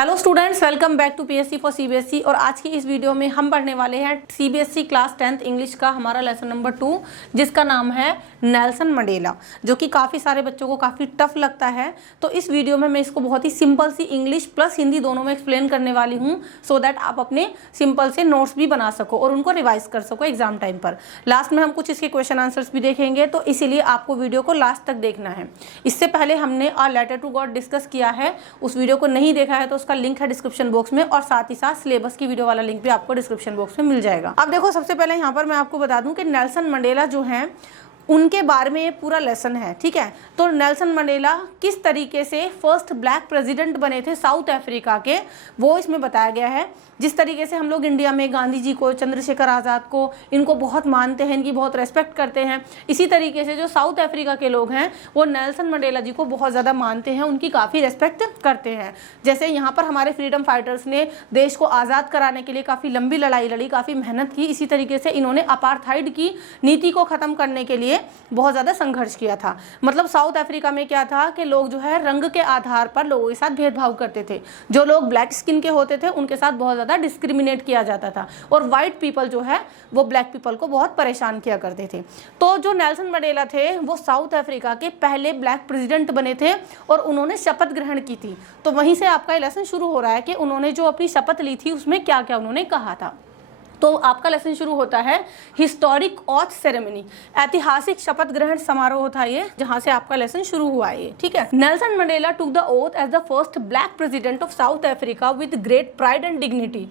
Hello students, welcome back to PSC for CBSE. और आज की इस वीडियो में हम पढ़ने वाले हैं सीबीएसई क्लास 10th इंग्लिश का हमारा लेसन नंबर 2, जिसका नाम है नेल्सन मंडेला, जो कि काफ़ी सारे बच्चों को काफ़ी टफ लगता है। तो इस वीडियो में मैं इसको बहुत ही सिंपल सी इंग्लिश प्लस हिंदी दोनों में एक्सप्लेन करने वाली हूँ, सो दैट आप अपने सिंपल से नोट्स भी बना सको और उनको रिवाइज कर सको एग्जाम टाइम पर। लास्ट में हम कुछ इसके क्वेश्चन आंसर्स भी देखेंगे, तो इसीलिए आपको वीडियो को लास्ट तक देखना है। इससे पहले हमने a letter to God discuss किया है, उस वीडियो को नहीं देखा है तो उसका लिंक है डिस्क्रिप्शन बॉक्स में, और साथ ही साथ सिलेबस की वीडियो वाला लिंक भी आपको डिस्क्रिप्शन बॉक्स में मिल जाएगा। अब देखो, सबसे पहले यहाँ पर मैं आपको बता दूं कि नेल्सन मंडेला जो हैं उनके बारे में ये पूरा लेसन है, ठीक है। तो नेल्सन मंडेला किस तरीके से फर्स्ट ब्लैक प्रेसिडेंट बने थे साउथ अफ्रीका के, वो इसमें बताया गया है। जिस तरीके से हम लोग इंडिया में गांधी जी को, चंद्रशेखर आज़ाद को, इनको बहुत मानते हैं, इनकी बहुत रेस्पेक्ट करते हैं, इसी तरीके से जो साउथ अफ्रीका के लोग हैं वो नेल्सन मंडेला जी को बहुत ज़्यादा मानते हैं, उनकी काफ़ी रेस्पेक्ट करते हैं। जैसे यहाँ पर हमारे फ्रीडम फाइटर्स ने देश को आज़ाद कराने के लिए काफ़ी लंबी लड़ाई लड़ी, काफ़ी मेहनत की, इसी तरीके से इन्होंने अपार्थाइड की नीति को ख़त्म करने के लिए बहुत ज़्यादा संघर्ष किया था। मतलब साउथ अफ्रीका में क्या था कि लोग जो है रंग के आधार पर लोगों के साथ भेदभाव करते थे। जो लोग ब्लैक स्किन के होते थे उनके साथ बहुत ज़्यादा डिस्क्रिमिनेट किया जाता था, और वाइट पीपल जो है वो ब्लैक पीपल को बहुत परेशान किया करते थे। तो जो नेल्सन मंडेला थे वो साउथ अफ्रीका के पहले ब्लैक प्रेसिडेंट बने थे और उन्होंने शपथ ग्रहण की थी। तो वहीं से आपका लेसन शुरू हो रहा है कि उन्होंने जो अपनी शपथ ली थी उसमें क्या क्या उन्होंने कहा था। तो आपका लेसन शुरू होता है हिस्टोरिक ऑथ सेरेमनी, ऐतिहासिक शपथ ग्रहण समारोह था ये, जहां से आपका लेसन शुरू हुआ है ये, ठीक है। Nelson Mandela took the oath as the first black president of South Africa with great pride and dignity.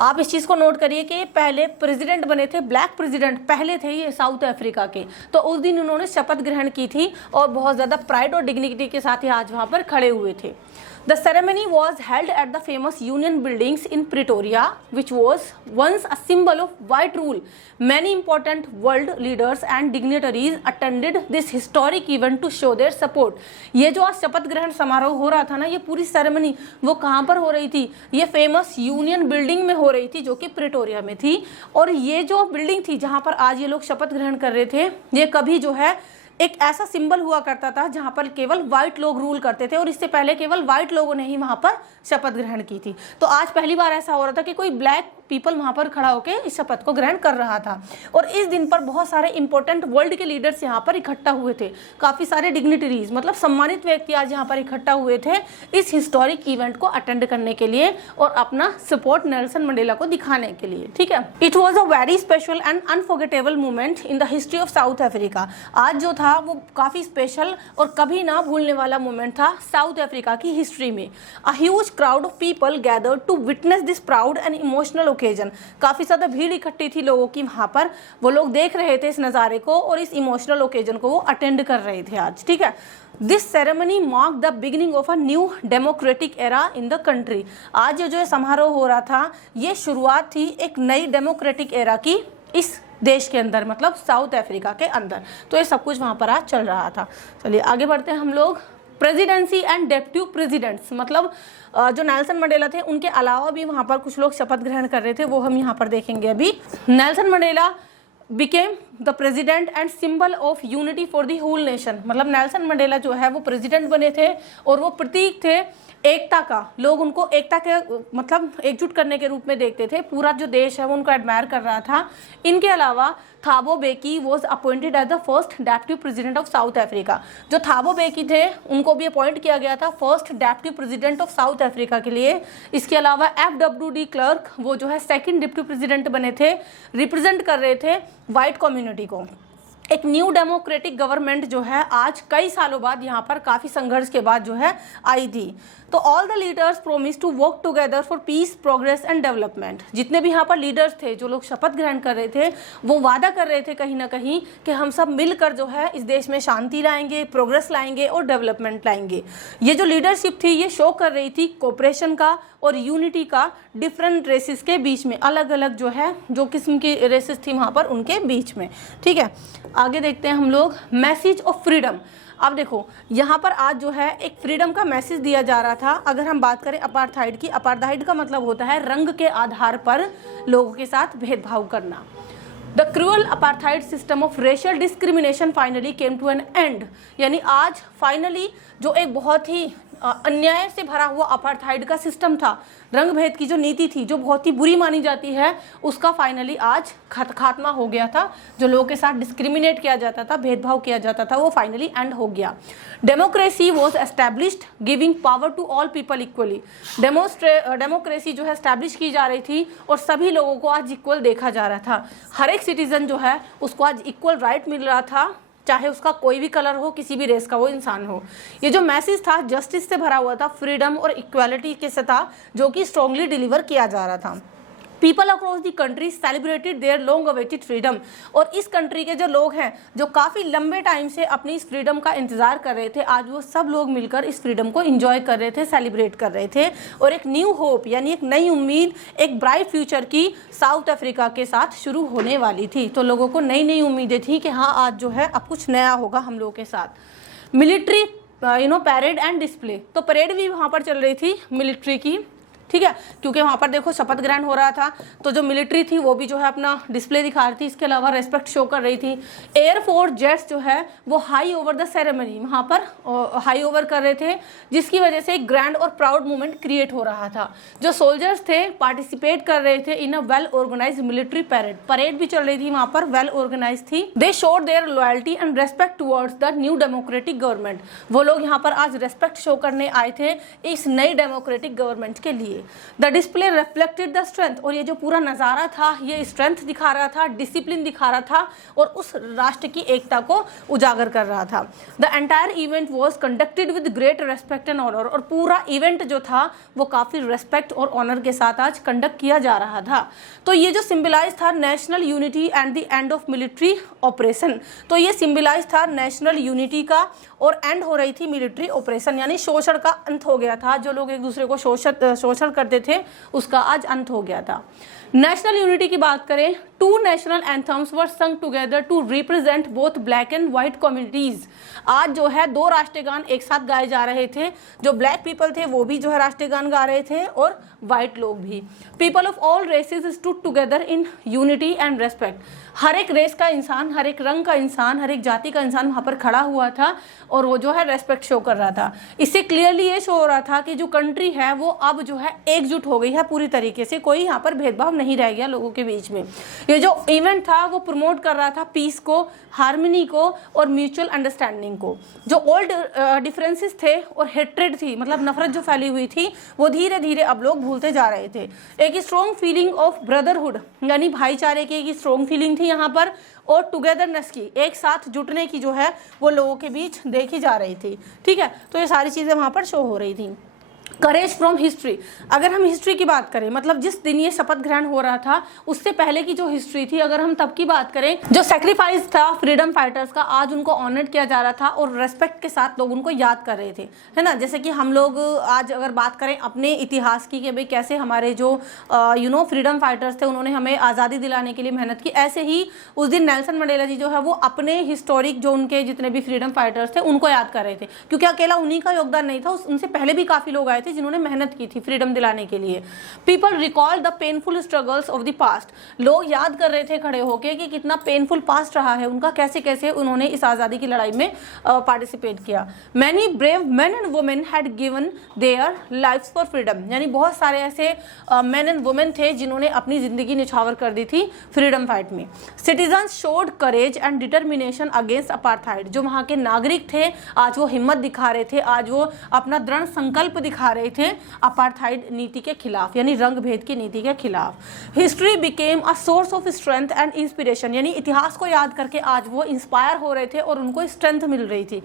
आप इस चीज़ को नोट करिए कि पहले प्रेसिडेंट बने थे, ब्लैक प्रेसिडेंट पहले थे ये साउथ अफ्रीका के, तो उस दिन उन्होंने शपथ ग्रहण की थी और बहुत ज़्यादा प्राइड और डिग्निटी के साथ ही आज वहाँ पर खड़े हुए थे। The ceremony was held at the famous Union Buildings in Pretoria, which was once a symbol of white rule. Many important world leaders and dignitaries attended this historic event to show their support. ये जो आज शपथ ग्रहण समारोह हो रहा था ना, ये पूरी सेरेमनी वो कहाँ पर हो रही थी? ये फेमस यूनियन बिल्डिंग में हो रही थी, जो कि प्रिटोरिया में थी। और ये जो बिल्डिंग थी जहाँ पर आज ये लोग शपथ ग्रहण कर रहे थे, ये कभी जो है एक ऐसा सिंबल हुआ करता था जहां पर केवल व्हाइट लोग रूल करते थे, और इससे पहले केवल व्हाइट लोगों ने ही वहां पर शपथ ग्रहण की थी। तो आज पहली बार ऐसा हो रहा था कि कोई ब्लैक पीपल वहां पर खड़ा होकर इस शपथ को ग्रहण कर रहा था। और इस दिन पर बहुत सारे इंपॉर्टेंट वर्ल्ड के लीडर्स यहाँ पर इकट्ठा हुए थे, काफी सारे डिग्निटरीज मतलब सम्मानित व्यक्ति आज यहाँ पर इकट्ठा हुए थे इस हिस्टोरिक इवेंट को अटेंड करने के लिए और अपना सपोर्ट नेल्सन मंडेला को दिखाने के लिए, ठीक है। It was a very special and unforgettable moment in the history of South Africa. आज जो था वो काफी स्पेशल और कभी ना भूलने वाला मोमेंट था साउथ अफ्रीका की हिस्ट्री में। A huge crowd of people gathered to witness this proud and emotional occasion. काफी ज्यादा भीड़ इकट्ठी थी लोगों की वहां पर, वो लोग देख रहे थे इस नजारे को और इस इमोशनल ओकेजन को वो अटेंड कर रहे थे आज, ठीक है। This ceremony mark the beginning of a new democratic era in the country. आज जो समारोह हो रहा था ये शुरुआत थी एक नई डेमोक्रेटिक एरा की इस देश के अंदर, मतलब साउथ अफ्रीका के अंदर। तो ये सब कुछ वहाँ पर आज चल रहा था। चलिए आगे बढ़ते हैं हम लोग। प्रेसिडेंसी एंड डेप्टी प्रेसिडेंट्स, मतलब जो नेल्सन मंडेला थे उनके अलावा भी वहाँ पर कुछ लोग शपथ ग्रहण कर रहे थे, वो हम यहाँ पर देखेंगे अभी। Nelson Mandela became the president and symbol of unity for the whole nation. मतलब नेल्सन मंडेला जो है वो प्रेसिडेंट बने थे और वो प्रतीक थे एकता का। लोग उनको एकता के मतलब एकजुट करने के रूप में देखते थे, पूरा जो देश है वो उनको एडमायर कर रहा था। इनके अलावा Thabo Mbeki was appointed as the first deputy president of South Africa. जो थाबो बेकी थे उनको भी अपॉइंट किया गया था first deputy president of South Africa के लिए। इसके अलावा FW क्लर्क वो जो है सेकंड डिप्टी प्रेसिडेंट बने थे, रिप्रेजेंट कर रहे थे वाइट कम्युनिटी को। एक न्यू डेमोक्रेटिक गवर्नमेंट जो है आज कई सालों बाद यहाँ पर काफ़ी संघर्ष के बाद जो है आई थी। तो all the leaders promise to work together for peace, progress and development. जितने भी यहाँ पर लीडर्स थे, जो लोग शपथ ग्रहण कर रहे थे, वो वादा कर रहे थे कहीं ना कहीं कि हम सब मिलकर जो है इस देश में शांति लाएंगे, प्रोग्रेस लाएंगे और डेवलपमेंट लाएंगे। ये जो लीडरशिप थी ये शो कर रही थी कोऑपरेशन का और यूनिटी का डिफरेंट रेसेस के बीच में, अलग अलग जो है जो किस्म की रेसेस थी वहाँ पर उनके बीच में, ठीक है। आगे देखते हैं हम लोग मैसेज ऑफ फ्रीडम। अब देखो यहाँ पर आज जो है एक फ्रीडम का मैसेज दिया जा रहा था। अगर हम बात करें अपार्थाइड की, अपार्थाइड का मतलब होता है रंग के आधार पर लोगों के साथ भेदभाव करना। The cruel apartheid system of racial discrimination finally came to an end. यानी आज फाइनली जो एक बहुत ही अन्याय से भरा हुआ अपार्थाइड का सिस्टम था, रंग भेद की जो नीति थी जो बहुत ही बुरी मानी जाती है, उसका फाइनली आज खात्मा हो गया था। जो लोगों के साथ डिस्क्रिमिनेट किया जाता था, भेदभाव किया जाता था, वो फाइनली एंड हो गया। Democracy was established giving power to all people equally. Democracy जो है एस्टैब्लिश की जा रही थी और सभी लोगों को आज इक्वल देखा जा रहा था। हर एक सिटीजन जो है उसको आज इक्वल राइट मिल रहा था, चाहे उसका कोई भी कलर हो, किसी भी रेस का वो इंसान हो। ये जो मैसेज था जस्टिस से भरा हुआ था, फ्रीडम और इक्वालिटी के से था, जो कि स्ट्रांगली डिलीवर किया जा रहा था। People across the country celebrated their long awaited freedom. और इस कंट्री के जो लोग हैं जो काफ़ी लंबे टाइम से अपनी इस फ्रीडम का इंतजार कर रहे थे, आज वो सब लोग मिलकर इस फ्रीडम को एंजॉय कर रहे थे, सेलिब्रेट कर रहे थे। और एक न्यू होप यानी एक नई उम्मीद, एक ब्राइट फ्यूचर की साउथ अफ्रीका के साथ शुरू होने वाली थी। तो लोगों को नई नई उम्मीदें थी कि हाँ आज जो है अब कुछ नया होगा हम लोगों के साथ। मिलिट्री पैरेड एंड डिस्प्ले, तो परेड भी वहाँ पर चल रही थी मिलिट्री की, ठीक है, क्योंकि वहाँ पर देखो शपथ ग्रहण हो रहा था, तो जो मिलिट्री थी वो भी जो है अपना डिस्प्ले दिखा रही थी, इसके अलावा रेस्पेक्ट शो कर रही थी। एयरफोर्स जेट्स जो है वो हाई ओवर द सेरेमनी, वहाँ पर हाई ओवर कर रहे थे, जिसकी वजह से एक ग्रैंड और प्राउड मोमेंट क्रिएट हो रहा था। जो सोल्जर्स थे पार्टिसिपेट कर रहे थे in a well organise military parade भी चल रही थी वहाँ पर, वेल ऑर्गेनाइज थी। They showed their loyalty and respect towards the new democratic government. वो लोग यहाँ पर आज रेस्पेक्ट शो करने आए थे इस नई डेमोक्रेटिक गवर्नमेंट के लिए। The display reflected the strength, और ये जो पूरा नज़ारा था ये स्ट्रेंथ दिखा रहा था, डिसिप्लिन दिखा रहा था और उस राष्ट्र की एकता को उजागर कर रहा था। The entire event was conducted with great respect and honour, और पूरा इवेंट जो था वो काफ़ी रेस्पेक्ट और ऑनर के साथ आज कंडक्ट किया जा रहा था। तो ये जो सिम्बलाइज था national unity and the end of military operation, तो ये सिम्बलाइज था नेशनल यूनिटी का और एंड हो रही थी मिलिट्री ऑपरेशन, यानी शोषण का अंत हो गया था। जो लोग एक दूसरे को शोषण करते थे उसका आज अंत हो गया था। नेशनल यूनिटी की बात करें, 2 national anthems were sung together to represent both black and white communities. आज जो है 2 राष्ट्रगान एक साथ गाए जा रहे थे, जो ब्लैक पीपल थे वो भी जो है राष्ट्रगान गा रहे थे और व्हाइट लोग भी। People of all races stood together in unity and respect. हर एक रेस का इंसान, हर एक रंग का इंसान, हर एक जाति का इंसान वहाँ पर खड़ा हुआ था और वो जो है रेस्पेक्ट शो कर रहा था। इससे क्लियरली ये शो हो रहा था कि जो कंट्री है वो अब जो है एकजुट हो गई है पूरी तरीके से, कोई यहाँ पर भेदभाव नहीं रह गया लोगों के बीच में। ये जो इवेंट था वो प्रमोट कर रहा था पीस को, हार्मनी को और म्यूचुअल अंडरस्टैंडिंग को। जो ओल्ड डिफरेंसेस थे और हेट्रेड थी, मतलब नफरत जो फैली हुई थी, वो धीरे धीरे अब लोग भूलते जा रहे थे। एक स्ट्रॉन्ग फीलिंग ऑफ ब्रदरहुड यानी भाईचारे की एक स्ट्रॉन्ग फीलिंग थी यहाँ पर, और टुगेदरनेस की, एक साथ जुटने की जो है वो लोगों के बीच देखी जा रही थी। ठीक है, तो ये सारी चीज़ें वहाँ पर शो हो रही थी। करेज फ्रॉम हिस्ट्री, अगर हम हिस्ट्री की बात करें, मतलब जिस दिन ये शपथ ग्रहण हो रहा था उससे पहले की जो हिस्ट्री थी, अगर हम तब की बात करें, जो सेक्रीफाइस था फ्रीडम फाइटर्स का, आज उनको ऑनर किया जा रहा था और रेस्पेक्ट के साथ लोग उनको याद कर रहे थे, है ना। जैसे कि हम लोग आज अगर बात करें अपने इतिहास की कि भाई कैसे हमारे जो फ्रीडम फाइटर्स थे उन्होंने हमें आज़ादी दिलाने के लिए मेहनत की, ऐसे ही उस दिन नेल्सन मंडेला जी जो है वो अपने हिस्टोरिक जो उनके जितने भी फ्रीडम फाइटर्स थे उनको याद कर रहे थे, क्योंकि अकेला उन्हीं का योगदान नहीं था, उनसे पहले भी काफ़ी लोग आए थे जिन्होंने मेहनत की थी फ्रीडम दिलाने के लिए। People recall the painful struggles of the past, लोग याद कर रहे थे खड़े होके कि कितना पेनफुल पास्ट रहा है उनका, कैसे कैसे उन्होंने इस आज़ादी की लड़ाई में पार्टिसिपेट किया। Many brave man and women had given their lives for freedom, यानी बहुत सारे ऐसे मैन एंड वुमेन थे जिन्होंने अपनी जिंदगी निछावर कर दी थी फ्रीडम फाइट में। Citizens showed courage and determination against apartheid, जो वहाँ के नागरिक थे आज वो हिम्मत दिखा रहे थे, आज वो अपना दृढ़ संकल्प दिखा रहे थे अपार्थाइड नीति के खिलाफ, यानी रंग भेद की नीति के खिलाफ। History became a source of strength and inspiration, यानी इतिहास को याद करके आज वो इंस्पायर हो रहे थे और उनको स्ट्रेंथ मिल रही थी।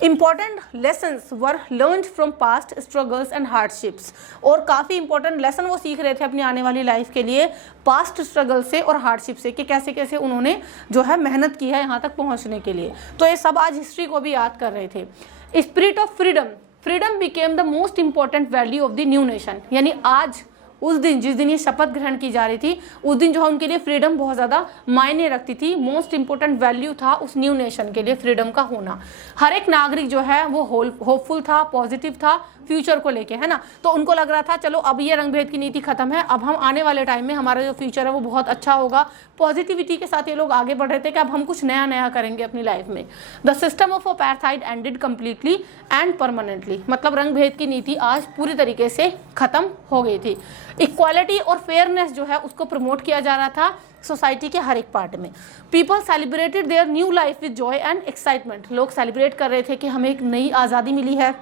Important lessons were learn from past struggles and hardships, और काफ़ी इंपॉर्टेंट लेसन वो सीख रहे थे अपनी आने वाली लाइफ के लिए पास्ट स्ट्रगल से और हार्डशिप से, कि कैसे कैसे उन्होंने जो है मेहनत की है यहाँ तक पहुँचने के लिए। तो ये सब आज हिस्ट्री को भी याद कर रहे थे। Spirit of freedom, freedom became the most important value of the new nation, यानी आज उस दिन जिस दिन ये शपथ ग्रहण की जा रही थी, उस दिन जो है उनके लिए फ्रीडम बहुत ज़्यादा मायने रखती थी। मोस्ट इंपॉर्टेंट वैल्यू था उस न्यू नेशन के लिए फ्रीडम का होना। हर एक नागरिक जो है वो होपफुल था, पॉजिटिव था फ्यूचर को लेके, है ना। तो उनको लग रहा था चलो अब ये रंग भेद की नीति खत्म है, अब हम आने वाले टाइम में हमारा जो फ्यूचर है वो बहुत अच्छा होगा। पॉजिटिविटी के साथ ये लोग आगे बढ़ रहे थे कि अब हम कुछ नया नया करेंगे अपनी लाइफ में। The system of apartheid ended completely and permanently, मतलब रंग भेद की नीति आज पूरी तरीके से खत्म हो गई थी। इक्वालिटी और फेयरनेस जो है उसको प्रमोट किया जा रहा था सोसाइटी के हर एक पार्ट में। People celebrated their new life with Joy and excitement, लोग सेलिब्रेट कर रहे थे कि हमें एक नई आज़ादी मिली है,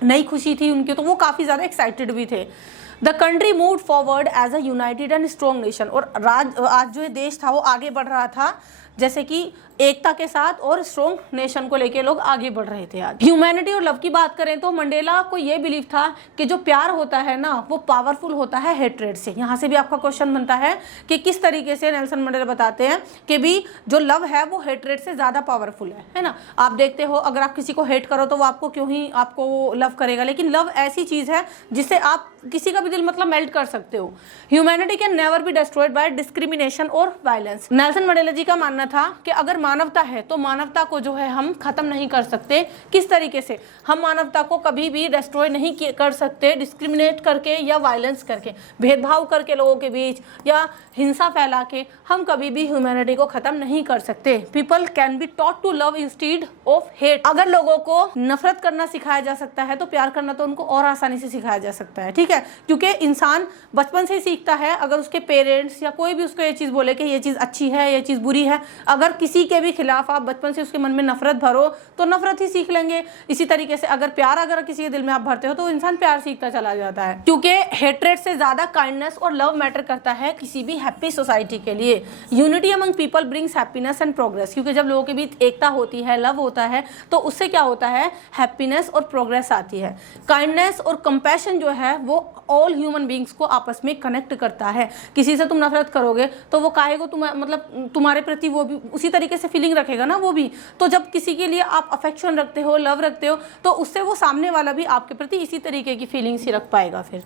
नई खुशी थी उनकी, तो वो काफ़ी ज़्यादा एक्साइटेड भी थे। The country moved forward as a united and strong nation, और आज जो ये देश था वो आगे बढ़ रहा था जैसे कि एकता के साथ और स्ट्रॉन्ग नेशन को लेके लोग आगे बढ़ रहे थे। आज ह्यूमैनिटी और लव की बात करें तो मंडेला को ये बिलीव था कि जो प्यार होता है ना वो पावरफुल होता है हेट्रेड से। यहाँ से भी आपका क्वेश्चन बनता है कि किस तरीके से नेल्सन मंडेला बताते हैं कि भी जो लव है वो हेट्रेड से ज़्यादा पावरफुल है ना। आप देखते हो अगर आप किसी को हेट करो तो वो आपको क्यों ही आपको लव करेगा, लेकिन लव ऐसी चीज़ है जिससे आप किसी का भी दिल मतलब मेल्ट कर सकते हो। Humanity can never be destroyed by discrimination और वायलेंस। नेल्सन मंडेला जी का मानना था कि अगर मानवता है तो मानवता को जो है हम खत्म नहीं कर सकते। किस तरीके से? हम मानवता को कभी भी डिस्ट्रॉय नहीं कर सकते डिस्क्रिमिनेट करके या वायलेंस करके, भेदभाव करके लोगों के बीच या हिंसा फैला के हम कभी भी ह्यूमैनिटी को खत्म नहीं कर सकते। People can be taught to love instead of hate. अगर लोगों को नफरत करना सिखाया जा सकता है तो प्यार करना तो उनको और आसानी से सिखाया जा सकता है, ठीक है। क्योंकि इंसान बचपन से ही सीखता है। अगर उसके पेरेंट्स या कोई भी उसको ये चीज़ बोले कि ये चीज़ अच्छी है, ये चीज़ बुरी है, अगर किसी के भी खिलाफ आप बचपन से उसके मन में नफरत भरो तो नफरत ही सीख लेंगे। इसी तरीके से अगर प्यार अगर किसी के दिल में आप भरते हो तो इंसान प्यार सीखता चला जाता है। क्योंकि हेट्रेड से ज़्यादा काइंडनेस और लव मैटर करता है किसी भी हैप्पी सोसाइटी के लिए। Unity among people brings happiness and progress, क्योंकि जब लोगों के बीच एकता होती है, लव होता है, तो उससे क्या होता है, हैप्पीनेस और प्रोग्रेस आती है। काइंडनेस और कंपैशन जो है वो ऑल ह्यूमन बींग्स को आपस में कनेक्ट करता है। किसी से तुम नफरत करोगे तो वो काहे को मतलब तुम्हारे प्रति वो भी उसी तरीके से फीलिंग रखेगा ना वो भी। तो जब किसी के लिए आप अफेक्शन रखते हो, लव रखते हो, तो उससे वो सामने वाला भी आपके प्रति इसी तरीके की फीलिंग्स ही रख पाएगा। फिर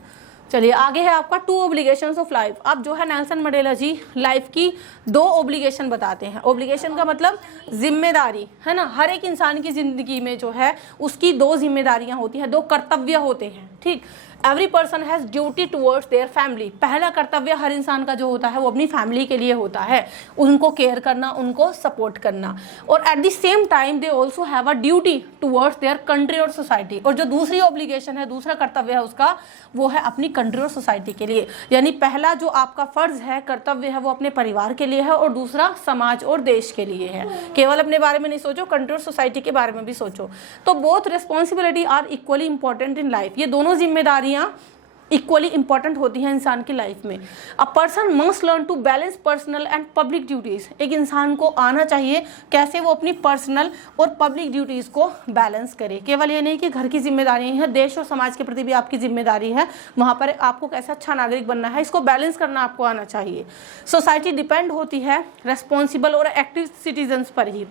चलिए आगे है आपका 2 ऑब्लिगेशंस ऑफ लाइफ। अब जो है नेल्सन मंडेला जी लाइफ की 2 ऑब्लिगेशन बताते हैं। ऑब्लिगेशन का मतलब जिम्मेदारी, है ना। हर एक इंसान की जिंदगी में जो है उसकी 2 जिम्मेदारियां होती हैं, 2 कर्तव्य होते हैं, ठीक। Every person has duty towards their family. पहला कर्तव्य हर इंसान का जो होता है वो अपनी फैमिली के लिए होता है, उनको केयर करना, उनको सपोर्ट करना। और at the same time they also have a duty towards their country और सोसाइटी। और जो दूसरी ऑब्लिगेशन है, दूसरा कर्तव्य है उसका, वो है अपनी कंट्री और सोसाइटी के लिए। यानी पहला जो आपका फर्ज है, कर्तव्य है, वो अपने परिवार के लिए है और दूसरा समाज और देश के लिए है। केवल अपने बारे में नहीं सोचो, कंट्री और सोसाइटी के बारे में भी सोचो। तो both responsibility are equally important in life. ये दोनों जिम्मेदारियां इक्वली इंपॉर्टेंट होती हैं इंसान की लाइफ में। A person must learn to balance personal and public duties. एक इंसान को आना चाहिए कैसे वो अपनी पर्सनल और पब्लिक ड्यूटीज को बैलेंस करे। केवल ये नहीं कि घर की जिम्मेदारी है, देश और समाज के प्रति भी आपकी जिम्मेदारी है, वहाँ पर आपको कैसा अच्छा नागरिक बनना है, इसको बैलेंस करना आपको आना चाहिए। सोसाइटी डिपेंड होती है रेस्पॉन्सिबल और एक्टिव सिटीजन्स पर ही।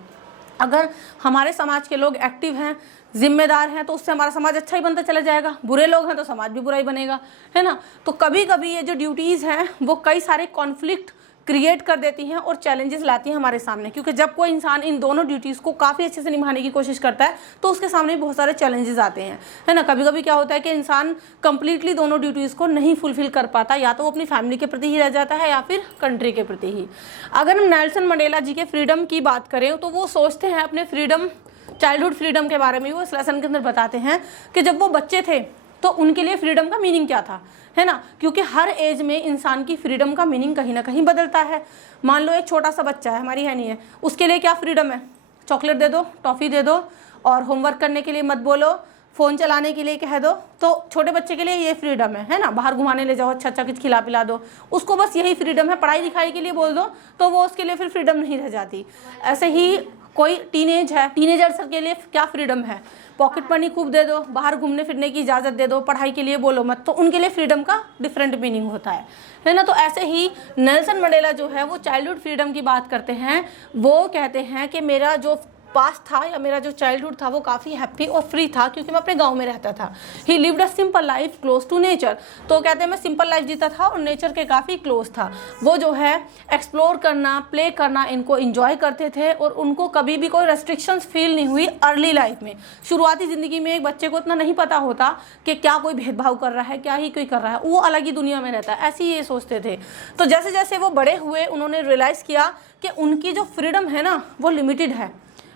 अगर हमारे समाज के लोग एक्टिव हैं, जिम्मेदार हैं, तो उससे हमारा समाज अच्छा ही बनता चला जाएगा। बुरे लोग हैं तो समाज भी बुरा ही बनेगा, है ना। तो कभी कभी ये जो ड्यूटीज़ हैं वो कई सारे कॉन्फ्लिक्ट क्रिएट कर देती हैं और चैलेंजेस लाती हैं हमारे सामने। क्योंकि जब कोई इंसान इन दोनों ड्यूटीज़ को काफ़ी अच्छे से निभाने की कोशिश करता है तो उसके सामने बहुत सारे चैलेंजेस आते हैं, है ना। कभी कभी क्या होता है कि इंसान कंप्लीटली दोनों ड्यूटीज़ को नहीं फुलफिल कर पाता, या तो वो अपनी फैमिली के प्रति ही रह जाता है या फिर कंट्री के प्रति ही। अगर हम नेल्सन मंडेला जी के फ्रीडम की बात करें तो वो सोचते हैं अपने फ्रीडम, चाइल्डहुड फ्रीडम के बारे में। वो इस लेसन के अंदर बताते हैं कि जब वो बच्चे थे तो उनके लिए फ्रीडम का मीनिंग क्या था, है ना। क्योंकि हर एज में इंसान की फ्रीडम का मीनिंग कहीं ना कहीं बदलता है। मान लो एक छोटा सा बच्चा है, हमारी है नहीं है, उसके लिए क्या फ्रीडम है, चॉकलेट दे दो, टॉफ़ी दे दो, और होमवर्क करने के लिए मत बोलो, फ़ोन चलाने के लिए कह दो। तो छोटे बच्चे के लिए ये फ्रीडम है ना। बाहर घुमाने ले जाओ, अच्छा अच्छा कुछ खिला पिला दो, उसको बस यही फ्रीडम है। पढ़ाई लिखाई के लिए बोल दो तो वो उसके लिए फिर फ्रीडम नहीं रह जाती। ऐसे ही कोई टीनेज है, टीनेजर्स के लिए क्या फ्रीडम है, पॉकेट मनी खूब दे दो, बाहर घूमने फिरने की इजाज़त दे दो, पढ़ाई के लिए बोलो मत, तो उनके लिए फ्रीडम का डिफरेंट मीनिंग होता है ना। तो ऐसे ही नेल्सन मंडेला जो है वो चाइल्डहुड फ्रीडम की बात करते हैं। वो कहते हैं कि मेरा जो पास्ट था या मेरा जो चाइल्डहुड था वो काफ़ी हैप्पी और फ्री था, क्योंकि मैं अपने गांव में रहता था। He lived a simple life close to nature. तो कहते हैं मैं सिंपल लाइफ जीता था और नेचर के काफ़ी क्लोज था। वो जो है एक्सप्लोर करना, प्ले करना, इनको इंजॉय करते थे और उनको कभी भी कोई रेस्ट्रिक्शंस फील नहीं हुई अर्ली लाइफ में। शुरुआती ज़िंदगी में एक बच्चे को इतना नहीं पता होता कि क्या कोई भेदभाव कर रहा है, क्या ही कोई कर रहा है, वो अलग ही दुनिया में रहता है, ऐसे ही ये सोचते थे। तो जैसे जैसे वो बड़े हुए उन्होंने रियलाइज़ किया कि उनकी जो फ्रीडम है ना वो लिमिटेड है।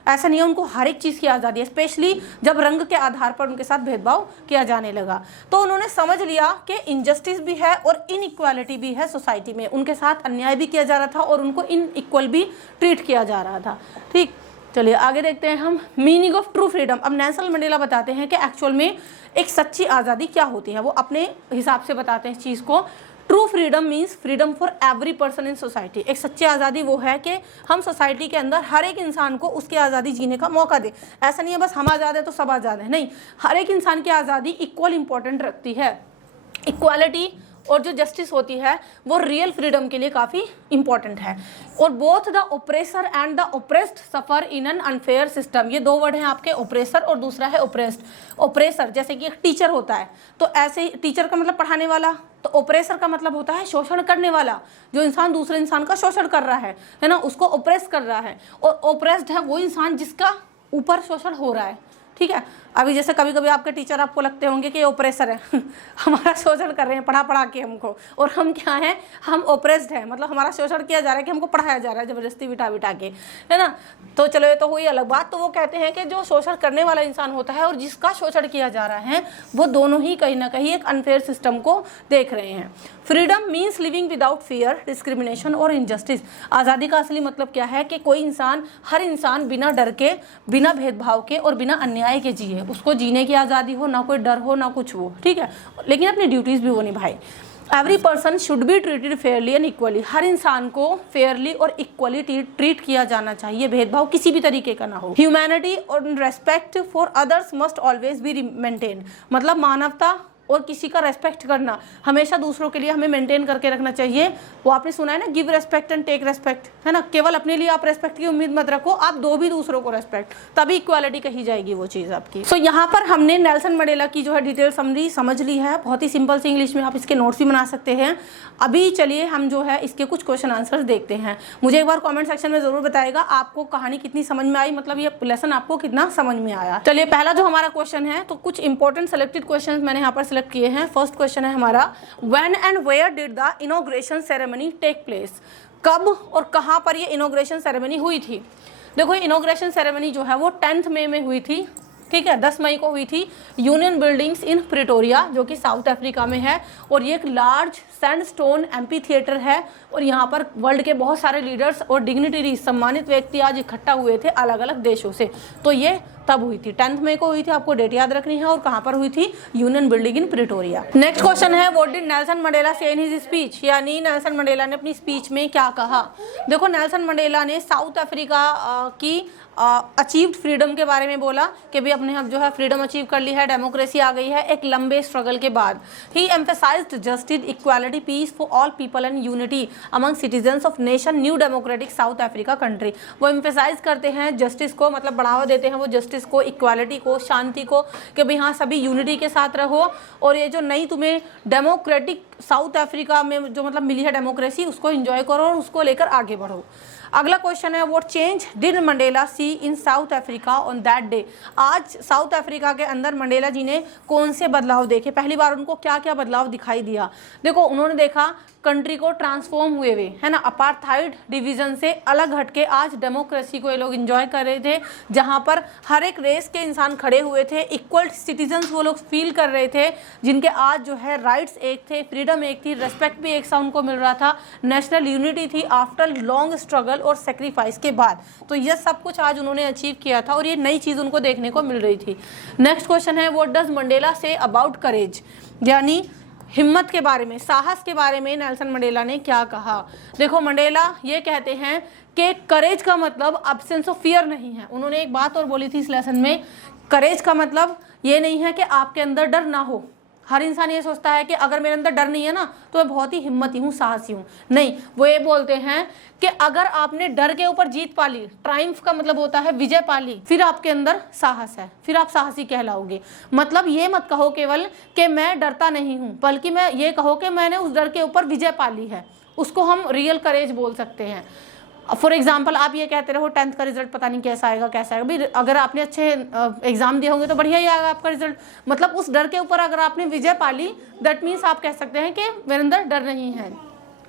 ऐसा नहीं है, उनको हर एक चीज़ की आज़ादी है, स्पेशली जब रंग के आधार पर उनके साथ भेदभाव किया जाने लगा। तो उन्होंने समझ लिया कि इनजस्टिस भी है और इनइक्वालिटी भी है सोसाइटी में, उनके साथ अन्याय भी किया जा रहा था और उनको इनइक्वल भी ट्रीट किया जा रहा था। ठीक, चलिए आगे देखते हैं हम मीनिंग ऑफ ट्रू फ्रीडम। अब नेल्सन मंडेला बताते हैं कि एक्चुअल में एक सच्ची आज़ादी क्या होती है, वो अपने हिसाब से बताते हैं इस चीज़ को। True freedom means freedom for every person in society. एक सच्ची आज़ादी वो है कि हम सोसाइटी के अंदर हर एक इंसान को उसकी आज़ादी जीने का मौका दें। ऐसा नहीं है बस हम आज़ाद है तो सब आज़ाद है, नहीं, हर एक इंसान की आज़ादी इक्वल इंपॉर्टेंट रखती है। इक्वालिटी और जो जस्टिस होती है वो रियल फ्रीडम के लिए काफ़ी इंपॉर्टेंट है। और both the oppressor and the oppressed suffer in an unfair system. ये दो वर्ड हैं आपके, ओप्रेसर और दूसरा है ओप्रेस्ड। ओप्रेसर जैसे कि एक टीचर होता है, तो ऐसे ही टीचर का मतलब पढ़ाने वाला, तो ओप्रेसर का मतलब होता है शोषण करने वाला। जो इंसान दूसरे इंसान का शोषण कर रहा है ना, उसको ओप्रेस कर रहा है। और ओप्रेस्ड है वो इंसान जिसका ऊपर शोषण हो रहा है। ठीक है, अभी जैसे कभी कभी आपके टीचर आपको लगते होंगे कि ये ओप्रेसर है हमारा शोषण कर रहे हैं पढ़ा पढ़ा के हमको, और हम क्या हैं, हम ओप्रेस्ड हैं, मतलब हमारा शोषण किया जा रहा है कि हमको पढ़ाया जा रहा है जबरदस्ती बिठा बिठा के, है ना। तो चलो ये तो हुई अलग बात। तो वो कहते हैं कि जो शोषण करने वाला इंसान होता है और जिसका शोषण किया जा रहा है, वो दोनों ही कहीं ना कहीं एक अनफेयर सिस्टम को देख रहे हैं। Freedom means living without fear, discrimination और इनजस्टिस। आज़ादी का असली मतलब क्या है कि कोई इंसान, हर इंसान बिना डर के, बिना भेदभाव के और बिना अन्याय के जिए, उसको जीने की आज़ादी हो, ना कोई डर हो ना कुछ हो, ठीक है, लेकिन अपनी ड्यूटीज़ भी वो निभाए। Every person should be treated fairly and equally. हर इंसान को फेयरली और इक्वली ट्रीट किया जाना चाहिए, भेदभाव किसी भी तरीके का ना हो। ह्यूमैनिटी और respect for others must always be maintain. मतलब मानवता और किसी का रेस्पेक्ट करना हमेशा दूसरों के लिए हमें मेंटेन करके रखना चाहिए। वो आपने सुना है ना, give respect and take respect, है ना। केवल अपने लिए आप रेस्पेक्ट की उम्मीद मत रखो, आप दो भी दूसरों को रेस्पेक्ट, तभी इक्वालिटी कही जाएगी वो चीज़ आपकी। सो यहाँ पर हमने नेल्सन मंडेला की जो है डिटेल समरी समझ ली है, बहुत ही सिंपल सी इंग्लिश में, आप इसके नोट्स भी बना सकते हैं। अभी चलिए हम जो है इसके कुछ क्वेश्चन आंसर देखते हैं। मुझे एक बार कॉमेंट सेक्शन में ज़रूर बताएगा आपको कहानी कितनी समझ में आई, मतलब ये लेसन आपको कितना समझ में आया। चलिए पहला जो हमारा क्वेश्चन है, तो कुछ इंपॉर्टेंट सेलेक्टेड क्वेश्चन मैंने यहाँ पर सिलेक्ट किए हैं। फर्स्ट क्वेश्चन है हमारा, when and where did the inauguration ceremony take place. कब और कहाँ पर ये इनॉग्रेशन सेरेमनी हुई थी। देखो इनॉग्रेशन सेरेमनी जो है वो 10 मई में हुई थी, ठीक है, 10 मई को हुई थी, यूनियन बिल्डिंग्स इन प्रिटोरिया जो कि साउथ अफ्रीका में है। और ये एक लार्ज सैंडस्टोन एम्पी थिएटर है और यहाँ पर वर्ल्ड के बहुत सारे लीडर्स और डिग्निटरीज, सम्मानित व्यक्ति आज इकट्ठा हुए थे अलग अलग देशों से। तो ये तब हुई थी, 10 मई को हुई थी, आपको डेट याद रखनी है। और कहाँ पर हुई थी, union building in Pretoria. Next question है, व्हाट डिड नेल्सन मंडेला से इन हिज स्पीच, यानी नेल्सन मंडेला ने अपनी स्पीच में क्या कहा। देखो नेल्सन मंडेला ने साउथ अफ्रीका की अचीव्ड फ्रीडम के बारे में बोला कि भाई अपने हम जो है फ्रीडम अचीव कर ली है, डेमोक्रेसी आ गई है एक लंबे स्ट्रगल के बाद। He emphasised justice, equality, peace for all people and unity among citizens of nation new democratic South Africa country. वो एम्फेसाइज करते हैं जस्टिस को, मतलब बढ़ावा देते हैं वो जस्टिस को, इक्वालिटी को, शांति को, कि भाई हाँ सभी यूनिटी के साथ रहो और ये जो नई तुम्हें डेमोक्रेटिक साउथ अफ्रीका में जो मतलब मिली है डेमोक्रेसी, उसको एंजॉय करो और उसको लेकर आगे बढ़ो। अगला क्वेश्चन है, what change did Mandela see in South Africa on that day. आज साउथ अफ्रीका के अंदर मंडेला जी ने कौन से बदलाव देखे, पहली बार उनको क्या क्या बदलाव दिखाई दिया। देखो उन्होंने देखा कंट्री को ट्रांसफॉर्म हुए हुए, है ना, अपार्थाइड डिवीजन से अलग हटके आज डेमोक्रेसी को ये लोग एंजॉय कर रहे थे, जहाँ पर हर एक रेस के इंसान खड़े हुए थे, इक्वल सिटीजन्स वो लोग फील कर रहे थे, जिनके आज जो है राइट्स एक थे, फ्रीडम एक थी, रेस्पेक्ट भी एक सा उनको मिल रहा था, नेशनल यूनिटी थी आफ्टर लॉन्ग स्ट्रगल और सेक्रीफाइस के बाद। तो यह सब कुछ आज उन्होंने अचीव किया था और ये नई चीज़ उनको देखने को मिल रही थी। नेक्स्ट क्वेश्चन है, what does Mandela say about करेज, यानी हिम्मत के बारे में, साहस के बारे में नेल्सन मंडेला ने क्या कहा। देखो मंडेला ये कहते हैं कि करेज का मतलब एब्सेंस ऑफ फियर नहीं है। उन्होंने एक बात और बोली थी इस लेसन में, करेज का मतलब ये नहीं है कि आपके अंदर डर ना हो, हर इंसान ये सोचता है कि अगर मेरे अंदर डर नहीं है ना तो मैं बहुत ही हिम्मती हूँ, साहसी हूँ। नहीं, वो ये बोलते हैं कि अगर आपने डर के ऊपर जीत पा ली, ट्रायम्फ का मतलब होता है विजय पा ली, फिर आपके अंदर साहस है, फिर आप साहसी कहलाओगे। मतलब ये मत कहो केवल कि मैं डरता नहीं हूँ, बल्कि मैं ये कहो कि मैंने उस डर के ऊपर विजय पा ली है, उसको हम रियल करेज बोल सकते हैं। फॉर एग्जाम्पल आप ये कहते रहो 10th का रिजल्ट पता नहीं कैसा आएगा कैसा आएगा, भाई अगर आपने अच्छे एग्जाम दिए होंगे तो बढ़िया ही आएगा आपका रिजल्ट। मतलब उस डर के ऊपर अगर आपने विजय पा ली, दैट मीन्स आप कह सकते हैं कि मेरे अंदर डर नहीं है।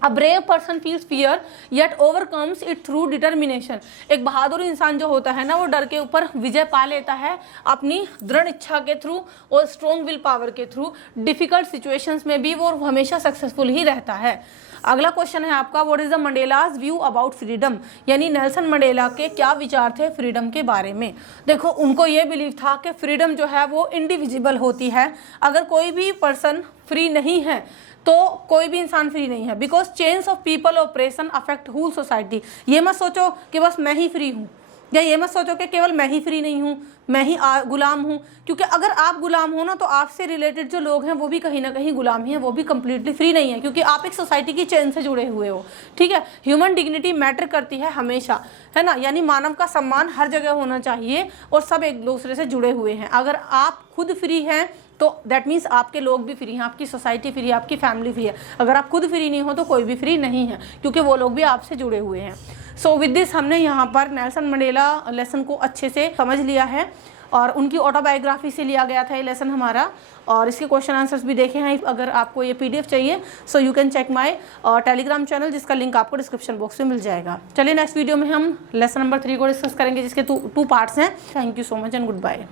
A brave person feels fear yet overcomes it through determination। एक बहादुर इंसान जो होता है ना, वो डर के ऊपर विजय पा लेता है अपनी दृढ़ इच्छा के थ्रू और स्ट्रॉन्ग विल पावर के थ्रू। डिफिकल्ट सिचुएशंस में भी वो हमेशा सक्सेसफुल ही रहता है। अगला क्वेश्चन है आपका, what is the Mandela's view about freedom, यानी नेल्सन मंडेला के क्या विचार थे फ्रीडम के बारे में। देखो, उनको ये बिलीव था कि फ्रीडम जो है वो इंडिविजिबल होती है। अगर कोई भी पर्सन फ्री नहीं है तो कोई भी इंसान फ्री नहीं है, because chains of people operation affect whole society. ये मत सोचो कि बस मैं ही फ्री हूँ, या ये मत सोचो कि केवल मैं ही फ्री नहीं हूँ, मैं ही गुलाम हूँ, क्योंकि अगर आप गुलाम हो ना तो आपसे रिलेटेड जो लोग हैं वो भी कहीं ना कहीं गुलाम ही हैं, वो भी कम्प्लीटली फ्री नहीं है, क्योंकि आप एक सोसाइटी की चेन से जुड़े हुए हो। ठीक है, ह्यूमन डिग्निटी मैटर करती है हमेशा, है ना, यानी मानव का सम्मान हर जगह होना चाहिए और सब एक दूसरे से जुड़े हुए हैं। अगर आप खुद फ्री हैं तो दैट मीन्स आपके लोग भी फ्री हैं, आपकी सोसाइटी फ्री है, आपकी फैमिली फ्री है। अगर आप खुद फ्री नहीं हो तो कोई भी फ्री नहीं है, क्योंकि वो लोग भी आपसे जुड़े हुए हैं। सो विद दिस हमने यहाँ पर नेल्सन मंडेला लेसन को अच्छे से समझ लिया है और उनकी ऑटोबायोग्राफी से लिया गया था ये लेसन हमारा, और इसके क्वेश्चन आंसर्स भी देखे हैं। अगर आपको ये PDF चाहिए so you can check my Telegram channel, जिसका लिंक आपको डिस्क्रिप्शन बॉक्स में मिल जाएगा। चलिए नेक्स्ट वीडियो में हम लेसन नंबर 3 को डिस्कस करेंगे, जिसके टू पार्ट्स हैं। Thank you so much and good bye.